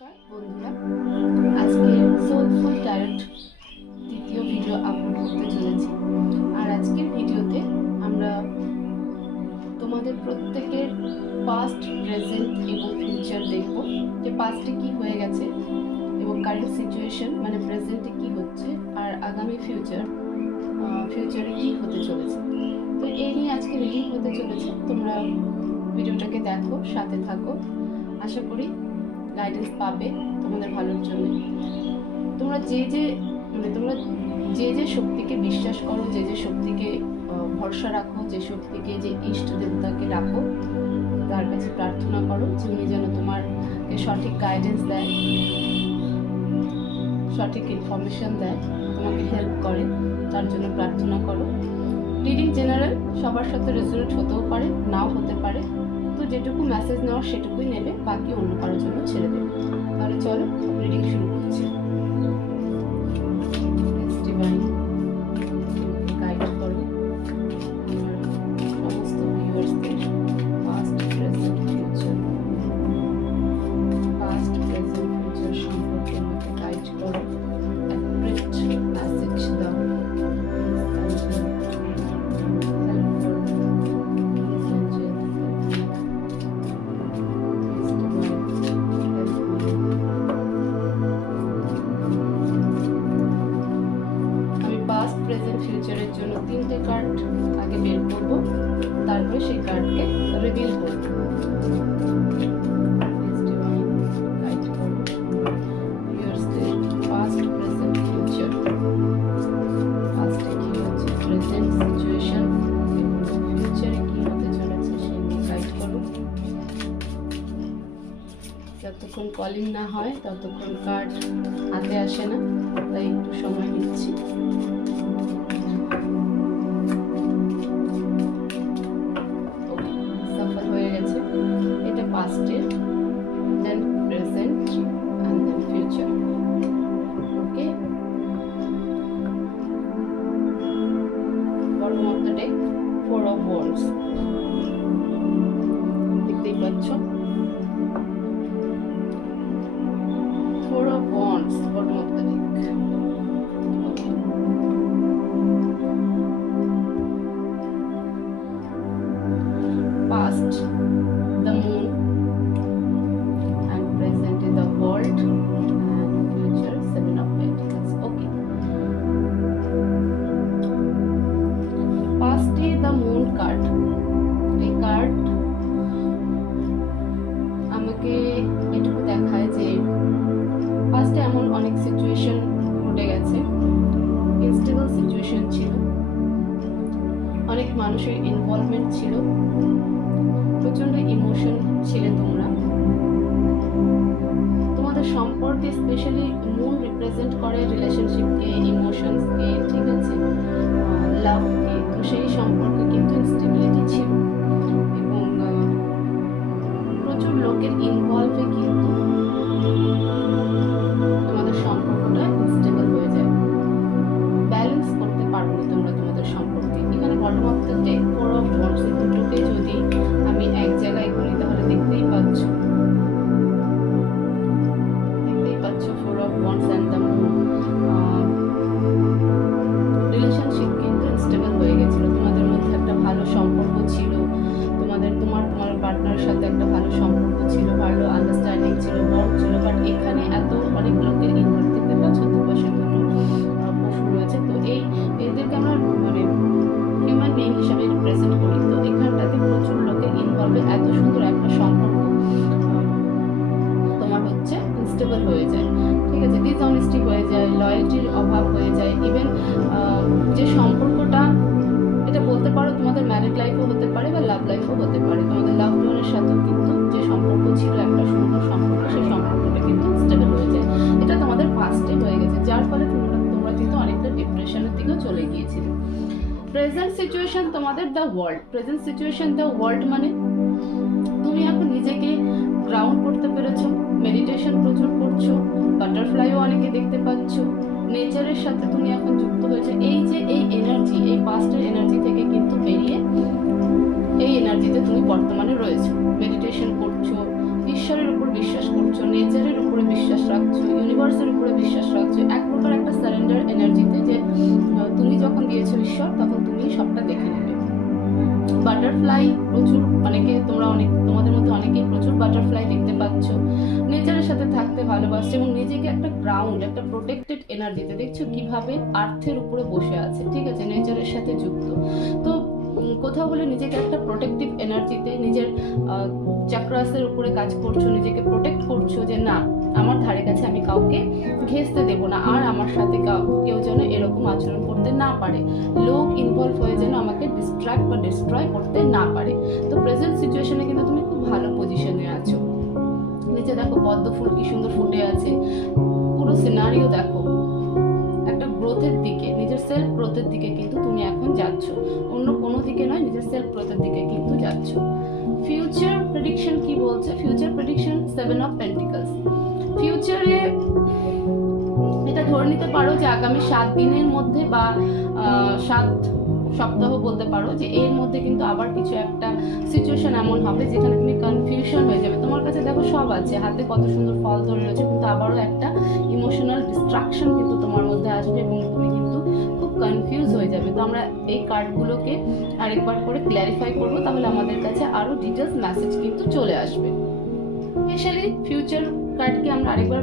নমস্কার বন্ধুরা, আজকে সোলফুল ট্যারট দ্বিতীয় ভিডিও আপলোড করতে চলেছি। আর আজকের ভিডিওতে আমরা তোমাদের প্রত্যেকের পাস্ট, প্রেজেন্ট এবং ফিউচার দেখব, যে পাস্টে কি হয়ে গেছে এবং কারেন্ট সিচুয়েশন মানে প্রেজেন্টে কি হচ্ছে আর আগামী ফিউচারে কি হতে চলেছে। তো এই নিয়ে আজকে রিডিং হতে চলেছে। তোমরা ভিডিওটাকে দেখো, সাথে থাকো, আশা করি গাইডেন্স পাবে তোমাদের ভালোর জন্য। তোমরা যে শক্তিকে বিশ্বাস করো, যে শক্তিকে ভরসা রাখো, যে শক্তিকে, যে ইষ্ট দেবতাকে রাখো, তার কাছে প্রার্থনা করো যে উনি যেন তোমাকে সঠিক গাইডেন্স দেয়, সঠিক ইনফরমেশন দেয়, তোমাকে হেল্প করে, তার জন্য প্রার্থনা করো। রিডিং জেনারেল, সবার সাথে রেজোনেট হতেও পারে, নাও হতে পারে। তো যেটুকু মেসেজ নেওয়ার সেটুকুই নেবে, বাকি অন্য কারোর জন্য ছেড়ে দেবে। তাহলে চলো রিডিং শুরু করছি। গাইড করো সমস্ত ভিউয়ার্সদের পাস্ট, প্রেজেন্ট, ফিউচার সম্পর্কে আমাকে গাইড করো। অ্যাকুরেট মেসেজ দাও। প্রেজেন্ট ফিউচারের জন্য 3টে কার্ড আগে বের করব, তারপরে সেই কার্ডকে রিভিল করব। Past, present, future. পাস্টে কি হচ্ছে, প্রেজেন্ট সিচুয়েশন এবং ফিউচারে কি হতে চলেছে সেই গাইড করো। যতক্ষণ কলিং না হয় ততক্ষণ কার্ড হাতে আসে না, তাই একটু সময় নিচ্ছি। Past, then present, and then future. Okay. Bottom of the deck, 4 of Wands. দেখতেই পাচ্ছ 4 of Wands, bottom of the deck. Okay. Past, the moon, and present is the world, and future 7 of Pentacles. Okay. Past is the moon card. এই card আমাকে এটুকু দেখায় যে পাস্টে এমন অনেক situation ঘটে গেছে, ইনস্টেবল সিচুয়েশন ছিল, অনেক মানুষের ইনভলভমেন্ট ছিল, প্রচন্ড ইমোশন ছিলে তোমরা। তোমাদের সম্পর্কে স্পেশালি মুন রিপ্রেজেন্ট করে রিলেশনশিপকে, ইমোশনসকে, ঠিক আছে, লাভকে। তো সেই সম্পর্কে কিন্তু ইনস্টেবিলিটি ছিল এবং প্রচুর লোকের ইনভলভে কিন্তু তোমাদের সম্পর্কটা ইনস্টেবল হয়ে যায়, ব্যালেন্স করতে পারো না তোমরা তোমাদের সম্পর্কে। এখানে bottom of the deck 4 of Wands, দুটোকে যদি আমি এক জায়গায় করি তাহলে দেখতেই পাচ্ছ 4 of Wands and the Moon। Relationship কিন্তু স্টেবল হয়ে গেছিল, তোমাদের মধ্যে একটা ভালো সম্পর্ক ছিল, তোমার পার্টনারের সাথে একটা ভালো সম্পর্ক ছিল, ভালো আন্ডারস্ট্যান্ডিং ছিল, বন্ড ছিল। বাট এখানে এত অনেক লোকের ইনভলভ দেখতে পাচ্ছ, দুপাশে দুটো পশু রয়েছে। তো এদেরকে আমরা মানে হিউম্যান বিইং হিসাবে রিপ্রেজেন্ট করি। তো এখানটাতে প্রচুর লোকের ইনভলভে এত সুন্দর একটা সম্পর্ক তোমার হচ্ছে ইনস্টেবল হয়ে যায়, ঠিক আছে, ডিসঅনেস্টি হয়ে যায়, লয়্যালটির অভাব হয়ে যায়। ইভেন যে সম্পর্কটা, এটা বলতে পারো তোমাদের ম্যারিড লাইফও হতে পারে বা লাভ লাইফও হতে পারে, তোমাদের লাভ জনের সাথেও কিন্তু যে সম্পর্ক ছিল একটা সুন্দর সম্পর্ক, সেই সম্পর্কটা কিন্তু স্টেবল হয়ে যায়। এটা তোমাদের পাস্টে হয়ে গেছে, যার ফলে তোমরা কিন্তু অনেকটা ডিপ্রেশনের দিকেও চলে গিয়েছিলে। প্রেজেন্ট সিচুয়েশন তোমাদের the world. Present situation the world মানে তুমি এখন নিজেকে গ্রাউন্ড করতে পেরেছো, মেডিটেশন প্রচুর করছো, বাটারফ্লাইও অনেকে দেখতে পাচ্ছ, নেচারের সাথে তুমি এখন যুক্ত হয়েছে। এই যে এই এনার্জি, এই পাস্টের এনার্জি থেকে কিন্তু বেরিয়ে এই এনার্জিতে তুমি বর্তমানে রয়েছো, মেডিটেশন করছো, ঈশ্বরের উপর বিশ্বাস করছো, নেচারের উপরে ভালোবাসছে এবং নিজেকে একটা গ্রাউন্ড, একটা প্রোটেক্টেড এনার্জিতে, দেখছো কিভাবে আর্থের উপরে বসে আছে, ঠিক আছে, নেচারের সাথে যুক্ত। তো কোথাও বলে নিজেকে একটা প্রোটেক্টিভ এনার্জিতে, নিজের চাক্রাসের উপরে কাজ করছো, নিজেকে প্রোটেক্ট করছো যে না, আমার ধারে কাছে আমি কাউকে ঘেঁষতে দেবো না, আর আমার সাথে কেউ যেন এরকম আচরণ করতে না পারে, লোক ইনভলভ হয়ে যেন আমাকে ডিস্ট্র্যাক্ট বা ডিস্ট্রয় করতে না পারে। তো প্রেজেন্ট সিচুয়েশনে কিন্তু তুমি খুব ভালো পজিশনে আছো। নিচে দেখো পদ্ম ফুল কি সুন্দর ফুটে আছে, পুরো সিনারিও দেখো একটা গ্রোথের দিকে, নিজের সেলফ গ্রোথের দিকে কিন্তু তুমি এখন যাচ্ছ, অন্য কোনো দিকে নয়, নিজের সেলফ গ্রোথের দিকে কিন্তু যাচ্ছ। ফিউচার প্রেডিকশন কি বলছে? Future prediction 7 of pentacles. ফিউচারে এটা ধরে নিতে পারো যে আগামী 7 দিনের মধ্যে বা 7 সপ্তাহ বলতে পারো, যে এর মধ্যে কিন্তু আবার কিছু একটা সিচুয়েশন এমন হবে যেখানে তুমি কনফিউশন হয়ে যাবে। তোমার কাছে দেখো সব আছে, হাতে কত সুন্দর ফল ধরে রয়েছে, কিন্তু আবারও একটা ইমোশনাল ডিস্ট্রাকশন কিন্তু তোমার মধ্যে আসবে এবং তুমি কিন্তু খুব কনফিউজ হয়ে যাবে। তো আমরা এই কার্ডগুলোকে আরেকবার করে ক্ল্যারিফাই করবো, তাহলে আমাদের কাছে আরও ডিটেলস মেসেজ কিন্তু চলে আসবে। স্পেশালি ফিউচার কার্ডকে আমরা আরেকবার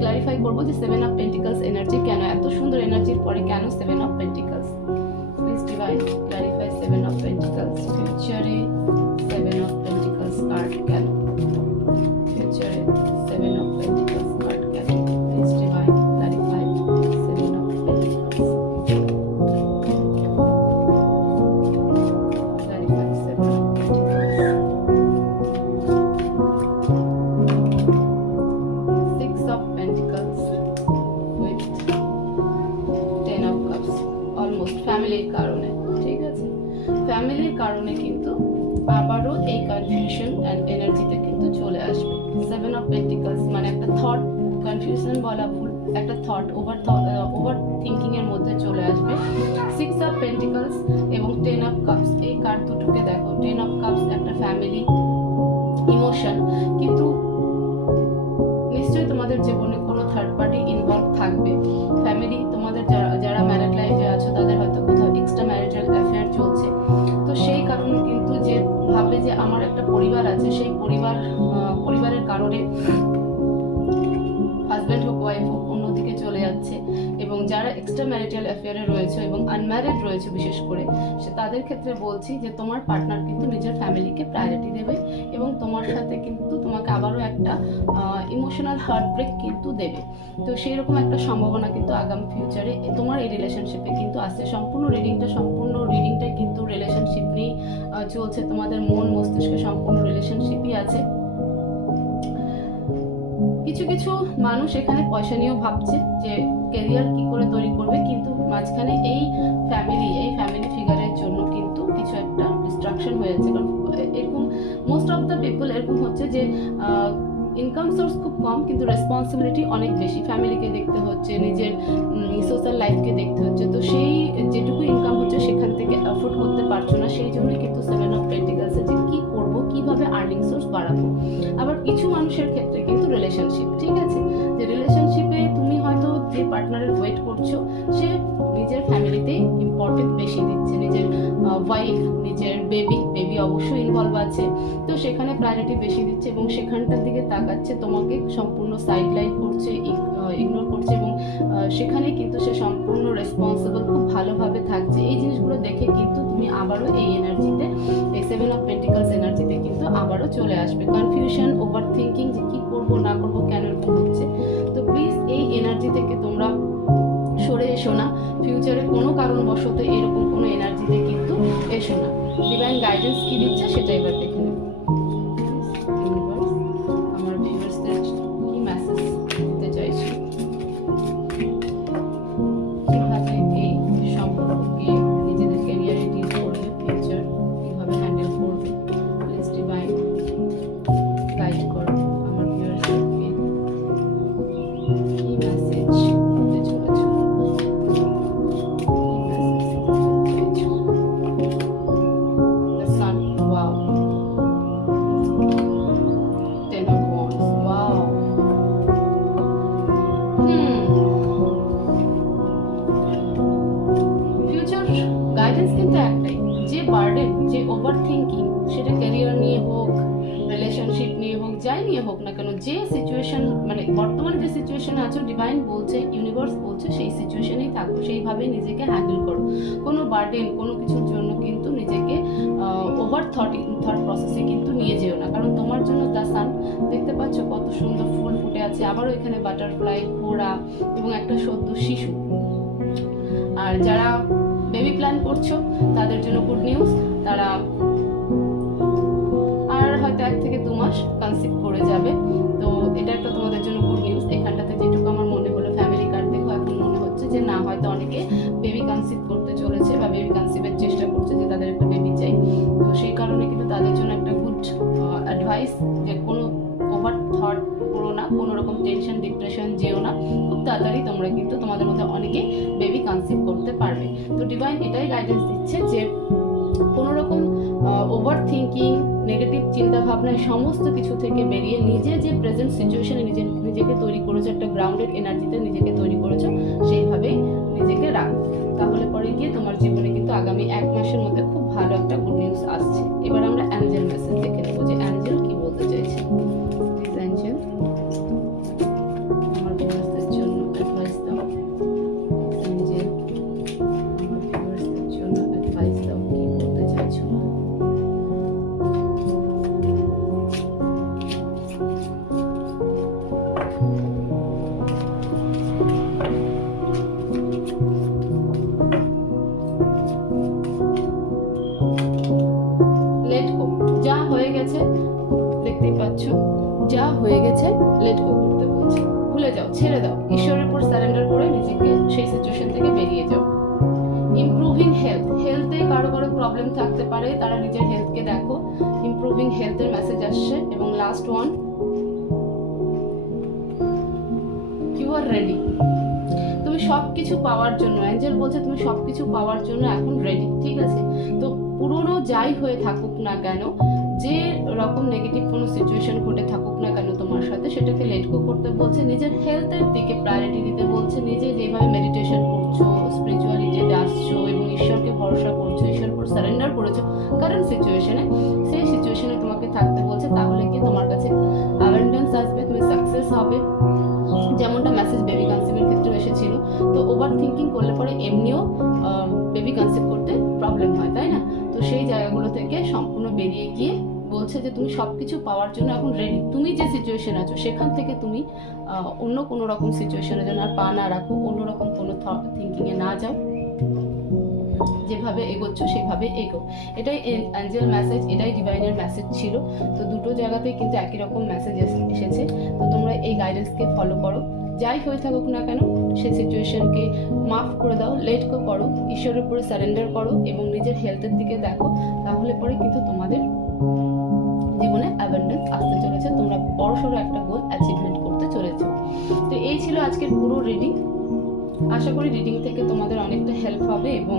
ক্ল্যারিফাই করবো যে 7 অফ পেন্টিকলস এনার্জি কেন, এত সুন্দর এনার্জির পরে কেন 7 of pentacles. Please divine clarify 7 of pentacles. ফিউচারে 7 অফ পেন্টিকলস কার্ড কেন, ফিউচারে 7 অফ পেন্টিকলস কার্ড কেন, please divine clarify 7 of pentacles. Clarify 7 of pentacles. 6 of Pentacles with 10 of Cups, almost ফ্যামিলির কারণে, ঠিক আছে, ফ্যামিলির কারণে কিন্তু আবারও এই কনফিউশন অ্যান্ড এনার্জিতে কিন্তু চলে আসবে। 7 of Pentacles মানে একটা থট, কনফিউশন বলা ভুল, একটা থট ওভার থিঙ্কিং এর মধ্যে চলে আসবে। 6 of Pentacles এবং 10 of Cups, এই কার্ড দুটোকে দেখো, 10 of Cups একটা ফ্যামিলি ইমোশন, কিন্তু নিশ্চয়ই তোমাদের জীবনে কোনো থার্ড পার্টি ইনভলভ থাকবে। ফ্যামিলি, তোমাদের যারা ম্যারিড লাইফে আছো তাদের হয়তো কোথাও এক্সট্রা ম্যারিটাল অ্যাফেয়ার চলছে, তো সেই কারণে কিন্তু যে ভাবে যে আমার একটা পরিবার আছে, সেই পরিবারের কারণে হাজব্যান্ড হোক ওয়াইফ হোক অন্যদিকে চলে যাচ্ছে। এবং যারা এক্সট্রা ম্যারিটাল অ্যাফেয়ারে রয়েছে এবং আনম্যারিড রয়েছে বিশেষ করে, তাদের ক্ষেত্রে বলছি যে তোমার পার্টনার কিন্তু নিজের ফ্যামিলিকে প্রায়োরিটি দেবে এবং তোমার সাথে কিন্তু তোমাকে আবারও একটা ইমোশনাল হার্টব্রেক কিন্তু দেবে। তো সেই রকম একটা সম্ভাবনা কিন্তু আগামী ফিউচারে তোমার এই রিলেশনশিপে কিন্তু আসছে। সম্পূর্ণ রিডিংটাই কিন্তু রিলেশনশিপ নিয়ে চলছে, তোমাদের মন মস্তিষ্কে সম্পূর্ণ রিলেশনশিপই আছে। কিছু কিছু মানুষ এখানে পয়সা নিয়েও ভাবছে যে ক্যারিয়ার কি করে তৈরি করবে, কিন্তু মাঝখানে এই ফ্যামিলি ফিগারের জন্য কিন্তু কিছু একটা ডিস্ট্রাকশন হয়ে যাচ্ছে। কারণ এরকম মোস্ট অফ দ্য পিপল এরকম হচ্ছে যে ইনকাম সোর্স খুব কম কিন্তু রেসপন্সিবিলিটি অনেক বেশি, ফ্যামিলিকে দেখতে হচ্ছে, নিজের সোশ্যাল লাইফকে দেখতে হচ্ছে। তো সেই যেটুকু ইনকাম হচ্ছে সেখান থেকে অ্যাফোর্ড করতে পারছো না, সেই জন্যই কিন্তু 7 অফ পেন্টিকলস যে কি করবো, কিভাবে আর্নিং সোর্স বাড়াবো। আবার কিছু মানুষের ক্ষেত্রে কিন্তু রিলেশনশিপ, ঠিক আছে, যে রিলেশনশিপে তুমি হয়তো যে পার্টনারের ওয়েট করছো সে নিজের ফ্যামিলিতেই ইম্পর্টেন্ট বেশি দিচ্ছে, নিজের ওয়াইফ, নিজের বেবি অবশ্যই ইনভলভ আছে, তো সেখানে প্রায়োরিটি বেশি দিচ্ছে এবং সেখানটার দিকে তাকাচ্ছে, তোমাকে সম্পূর্ণ সাইড লাইন করছে, ইগনোর করছে এবং সেখানে কিন্তু সে সম্পূর্ণ রেসপন্সিবল, খুব ভালোভাবে থাকছে। এই জিনিসগুলো দেখে কিন্তু তুমি আবারও এই এনার্জিতে, এই 7 অফ পেন্টিকলস এনার্জিতে কিন্তু আবারও চলে আসবে। কনফিউশন, ওভার থিঙ্কিং যে কী করবো না করবো, কেন এরকম হচ্ছে। তো প্লিজ এই এনার্জি থেকে তোমরা সরে এসো না, ফিউচারে কোনো কারণবশত এরকম কোনো এনার্জিতে কিন্তু এসো না। ডিভাইন গাইডেন্স কি দিচ্ছে সেটা এবার দেখে নেব। আমার ভিউয়ার্সদের কি মেসেজ দিতে চাইছি, কিভাবে এই সম্পর্ককে নিজেদের ক্যারিয়ারে ডিল করবে, ফিউচার কিভাবে হ্যান্ডেল করবে, প্লিজ ডিভাইন গাইড করো আমার ভিউয়ার্সদেরকে, কি মেসেজ দিতে চলেছে, কি মেসেজ দিতে চাইছো। The sun, wow, ডিভাইন বলছে, ইউনিভার্স বলছে সেই সিচুয়েশনেই থাকো, সেইভাবেই নিজেকে হ্যান্ডেল করো। কোনো বার্ডেন, কোনো কিছুর জন্য কিন্তু নিজেকে ওভার থট প্রসেসে কিন্তু নিয়ে যেও না, কারণ তোমার জন্য দ্য সান, দেখতে পাচ্ছ কত সুন্দর ফুল ফুটে আছে, আবারও এখানে বাটারফ্লাই, ঘোড়া এবং একটা সদ্য শিশু। আর যারা বেবি প্ল্যান করছো তাদের জন্য গুড নিউজ, তারা আর হয়তো 1 থেকে 2 মাস কনসিভ করে যাবে, তো এটা একটা তোমাদের জন্য গুড নিউজ। এখানটাতে যেটুকু আমার মনে হলো, ফ্যামিলি কার্ড দেখো এখন মনে হচ্ছে যে না, হয়তো অনেকে বেবি কনসিভ করতে চলেছে বা বেবি কনসিভের চেষ্টা করছে, যে তাদের একটা বেবি চাই, তো সেই কারণে কিন্তু তাদের জন্য একটা গুড অ্যাডভাইস যে কোনো ওভার থট করো না, কোনো রকম টেনশন ডিপ্রেশন যেও না, খুব তাড়াতাড়ি তোমরা কিন্তু তোমাদের মধ্যে অনেকে বেবি কনসিভ করতে পারবে। তো ডিভাইন এটাই গাইডেন্স দিচ্ছে যে কোনো রকম ওভার থিঙ্কিং, নেগেটিভ চিন্তাভাবনায় সমস্ত কিছু থেকে বেরিয়ে নিজে যে প্রেজেন্ট সিচুয়েশনে নিজেকে তৈরি করেছো, একটা গ্রাউন্ডেড এনার্জিতে নিজেকে তৈরি করেছো, সেইভাবেই নিজেকে রাখো। তাহলে পরে গিয়ে তোমার জীবনে কিন্তু আগামী 1 মাসের মধ্যে খুব ভালো একটা গুড নিউজ আসছে। এবার আমরা অ্যাঞ্জেল মেসেজ দেখে নেবো যে অ্যাঞ্জেল কি বলতে চাইছে। প্লিজ অ্যাঞ্জেল আমার ভিউয়ার্সদের জন্য অ্যাডভাইস দাও। অ্যাঞ্জেল আমার ভিউয়ার্সদের জন্য অ্যাডভাইস দাও, কি বলতে চাইছো। যা হয়ে গেছে, দেখতেই পাচ্ছ, যা হয়ে গেছে লেট গো করতে বলছে, ভুলে যাও, ছেড়ে দাও, ঈশ্বরের উপর সারেন্ডার করে নিজেকে সেই সিচুয়েশন থেকে বেরিয়ে যাও। ইমপ্রুভিং হেলথে কারো কারো প্রবলেম থাকতে পারে, তারা নিজের হেলথকে দেখো, ইমপ্রুভিং হেলথের মেসেজ আসছে। এবং last one, you are ready. তুমি সবকিছু পাওয়ার জন্য, অ্যাঞ্জেল বলছে তুমি সবকিছু পাওয়ার জন্য এখন রেডি, ঠিক আছে। তো পুরনো যাই হয়ে থাকুক না কেন, যে রকম নেগেটিভ কোনো সিচুয়েশন ঘটে থাকুক না কেন তোমার সাথে, সেটাকে লেট গো করতে বলছে, নিজের হেলথের দিকে প্রায়োরিটি দিতে বলছে। নিজে যেভাবে মেডিটেশন করছো, স্পিরিচুয়ালিটিতে আসছো এবং ঈশ্বরকে ভরসা করছো, ঈশ্বরের উপর সারেন্ডার করেছো কারেন্ট সিচুয়েশনে, সেই সিচুয়েশনে তোমাকে থাকতে বলছে। তাহলে কি তোমার কাছে অ্যাবান্ডেন্স আসবে, তুমি সাকসেস হবে, যেমনটা মেসেজ বেবি কনসিভের ক্ষেত্রে এসেছিল। তো ওভার থিঙ্কিং করলে পরে এমনিও বেবি কনসিভ করতে প্রবলেম হয়, তাই না? তো সেই জায়গাগুলো থেকে সম্পূর্ণ বেরিয়ে গিয়ে বলছে যে তুমি সবকিছু পাওয়ার জন্য এখন রেডি। তুমি যে সিচুয়েশন আছো সেখান থেকে তুমি অন্য কোনো রকম সিচুয়েশনের জন্য আর পা না রাখো, অন্যরকম কোনো থিঙ্কিংয়ে না যাও, যেভাবে এগোচ্ছ সেভাবে এগো। এটাই অ্যাঞ্জেল মেসেজ, এটাই ডিভাইনের মেসেজ ছিল। তো দুটো জায়গাতেই কিন্তু একই রকম মেসেজ এসেছে। তো তোমরা এই গাইডেন্সকে ফলো করো, যাই হয়ে থাকুক না কেন সেই সিচুয়েশনকে মাফ করে দাও, লেট গো করো, ঈশ্বরের উপরে সারেন্ডার করো এবং নিজের হেলথের দিকে দেখো। তাহলে পরে কিন্তু তোমাদের জীবনে অ্যাবান্ডেন্স আসতে চলেছে, তোমরা বড়সড় একটা গোল অ্যাচিভমেন্ট করতে চলেছো। তো এই ছিল আজকের পুরো রিডিং। আশা করি রিডিং থেকে তোমাদের অনেকটা হেল্প হবে এবং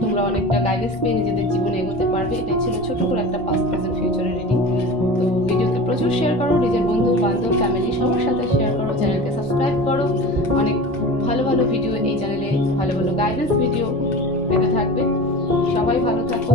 তোমরা অনেকটা গাইডেন্স পেয়ে নিজেদের জীবনে এগোতে পারবে। এটাই ছিল ছোট করে একটা পাস্ট প্রেজেন্ট ফিউচারের রিডিং। তো ভিডিওকে প্রচুর শেয়ার করো, নিজের বন্ধু বান্ধব ফ্যামিলি সবার সাথে শেয়ার করো, চ্যানেলকে সাবস্ক্রাইব করো। অনেক ভালো ভালো ভিডিও এই চ্যানেলে, ভালো ভালো গাইডেন্স ভিডিও পেতে থাকবে। সবাই ভালো থাকো,